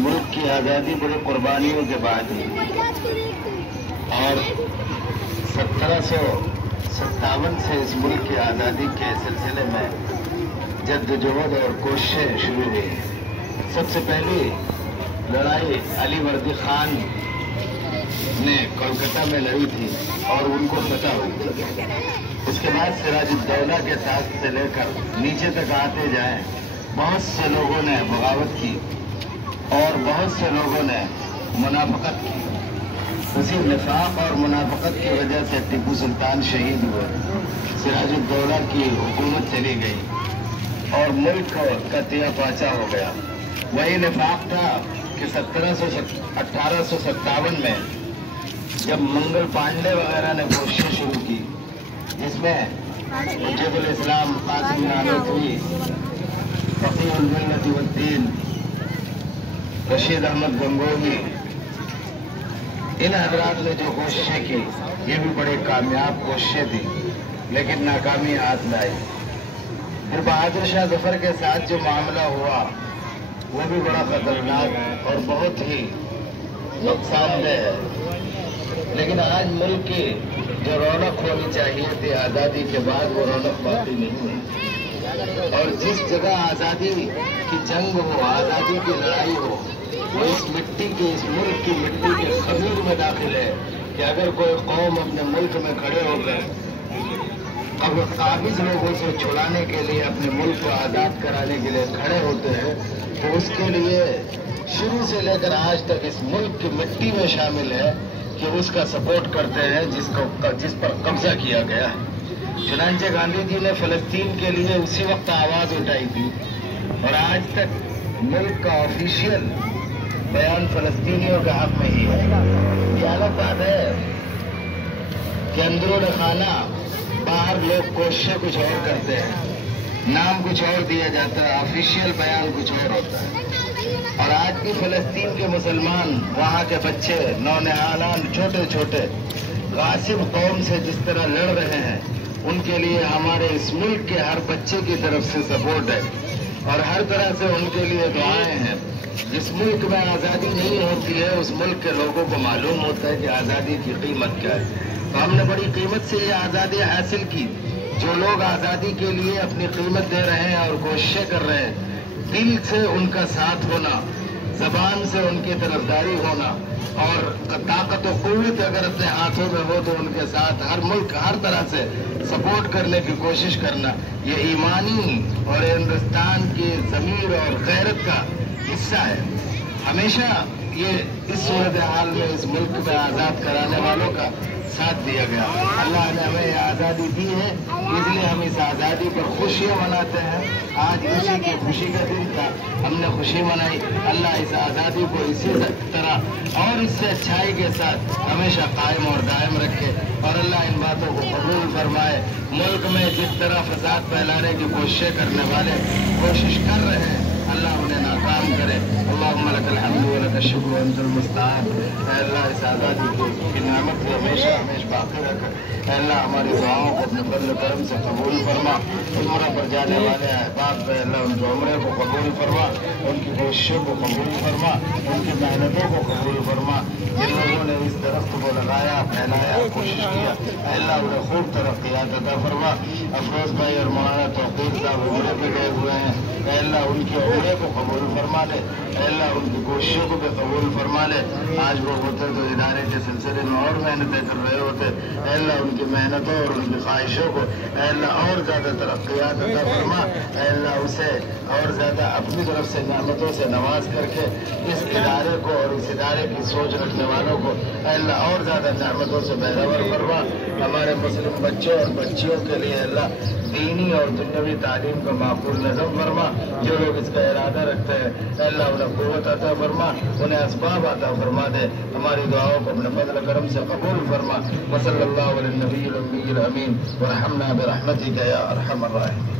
मुल्क की आज़ादी बड़ी कुर्बानियों के बाद हुई और 1757 से इस मुल्क की आज़ादी के सिलसिले में जद्दोजहद और कोशिशें शुरू हुई। सबसे पहली लड़ाई अली वर्दी खान ने कोलकाता में लड़ी थी और उनको फतह हुई। उसके बाद सिराजुद्दौला के ताज से लेकर नीचे तक आते जाए बहुत से लोगों ने बगावत की और बहुत से लोगों ने मुनाफकत की। उसी निफाक और मुनाफकत की वजह से टीपू सुल्तान शहीद हुए, सिराजुद्दौला की हुकूमत चली गई और मुल्क का तिया पाचा हो गया। वही निफाक था कि 1857 में जब मंगल पांडे वगैरह ने कोशिश शुरू की, जिसमें हुज्जतुल इस्लाम कासिम नानवी, फकीहुल मिल्लत वद्दीन, रशीद अहमद गंगोही, इन हजरात ने जो कोशिशें की ये भी बड़ी कामयाब कोशिशें थी, लेकिन नाकामी हाथ लाई। फिर बहादुर शाह जफर के साथ जो मामला हुआ वो भी बड़ा खतरनाक और बहुत ही नुकसानदेह है। लेकिन आज मुल्क की जो रौनक होनी चाहिए थी आज़ादी के बाद, वो रौनक बाकी नहीं हुई। और जिस जगह आज़ादी की जंग हो, आज़ादी की लड़ाई हो, वो इस मिट्टी के, इस मुल्क की मिट्टी के खमीर में दाखिल है कि अगर कोई कौम अपने मुल्क में खड़े होकर अब काबिज लोगों से छुड़ाने के लिए, अपने मुल्क को आज़ाद कराने के लिए खड़े होते हैं, तो उसके लिए शुरू से लेकर आज तक इस मुल्क की मिट्टी में शामिल है कि उसका सपोर्ट करते हैं जिस पर कब्जा किया गया है। चुनांचे गांधी जी ने फलस्तीन के लिए उसी वक्त आवाज उठाई थी और आज तक मुल्क का ऑफिशियल बयान फलस्तीनियों के हक में ही है। ये अलग बात है कि अंदरून खाना बाहर लोग कोशिशें कुछ और करते हैं, नाम कुछ और दिया जाता है, ऑफिशियल बयान कुछ और होता है। और आज भी फलस्तीन के मुसलमान, वहाँ के बच्चे, नौनिहालान, छोटे छोटे गासिब कौम से जिस तरह लड़ रहे हैं, उनके लिए हमारे इस मुल्क के हर बच्चे की तरफ से सपोर्ट है और हर तरह से उनके लिए दुआएं हैं। जिस मुल्क में आज़ादी नहीं होती है, उस मुल्क के लोगों को मालूम होता है कि आज़ादी की कीमत क्या है। तो हमने बड़ी कीमत से ये आज़ादी हासिल की। जो लोग आज़ादी के लिए अपनी कीमत दे रहे हैं और कोशिशें कर रहे हैं, दिल से उनका साथ होना, जबान से उनकी तरफदारी होना और ताकत और कुव्वत अगर अपने हाथों में हो तो उनके साथ हर मुल्क हर तरह से सपोर्ट करने की कोशिश करना, ये ईमानी और हिंदुस्तान की ज़मीर और गैरत का हिस्सा है। हमेशा ये इस सूरत हाल में इस मुल्क में आज़ाद कराने वालों का साथ दिया गया। अल्लाह ने हमें ये आज़ादी दी है, इसलिए हम इस आज़ादी पर खुशियाँ मनाते हैं। आज इसी की खुशी का दिन था, हमने खुशी मनाई। अल्लाह इस आज़ादी को इसी तरह और इससे अच्छाई के साथ हमेशा कायम और दायम रखे और अल्लाह इन बातों को कबूल फरमाए। मुल्क में जिस तरह फसाद फैलाने की कोशिशें करने वाले कोशिश कर रहे हैं, अल्लाह उन्हें नाकाम करे। अल्लाहुम्मा लकल हम्दु व लकल शुक्र व अंतल मुस्तआन। अल्लाह इस आज़ादी की नेमत को हमेशा बाकी रख। अल्लाह हमारी दुआओं को अपने फजल करम से कबूल फरमा। उम्र पर जाने वाले अहबाब पे अल्लाह उनके उम्र को कबूल फरमा, उनकी कोशिशों को कबूल फरमा, उनकी मेहनतों को कबूल फरमा। जिन लोगों ने इस दरख्त को लगाया, फैलाया, कोशिश किया, अल्लाह उन्हें खूब तरक्कियात अता फरमा। अफरोज भाई और मौलाना तौकीर साहब उम्रे पे गए हुए हैं, अल्लाह उनकी उम्रे को कबूल फरमा ले, अल्लाह उनकी कोशिशों को भी कबूल फरमा ले। आज वो होते तो इदारे के सिलसिले में और मेहनतें कर रहे होते, अल्लाह उनकी मेहनतों और उनकी ख्वाहिशों को अल्लाह और ज़्यादा तरक्कियात अता फरमा। अल्लाह उसे और ज़्यादा अपनी तरफ से नेमतों से नवाज करके इस इदारे को और इस इदारे की सोच रखने वालों को अल्लाह और ज़्यादा नेमतों से बेखबर फरमा। हमारे मुस्लिम बच्चों और बच्चियों के लिए अल्लाह दीनी और दुनियावी तालीम का माकूल नज़म फरमा। जो लोग इसका इरादा रखते हैं अल्लाह उन्हें क़ुव्वत अता फरमा, उन्हें असबाब अता फरमा दे। हमारी दुआओं को अपने फज़ल करम से कबूल फरमा। वसल्लल्लाहु अला नबील अमीन वरहमना बिरहमतिका या अरहमर राहिमीन।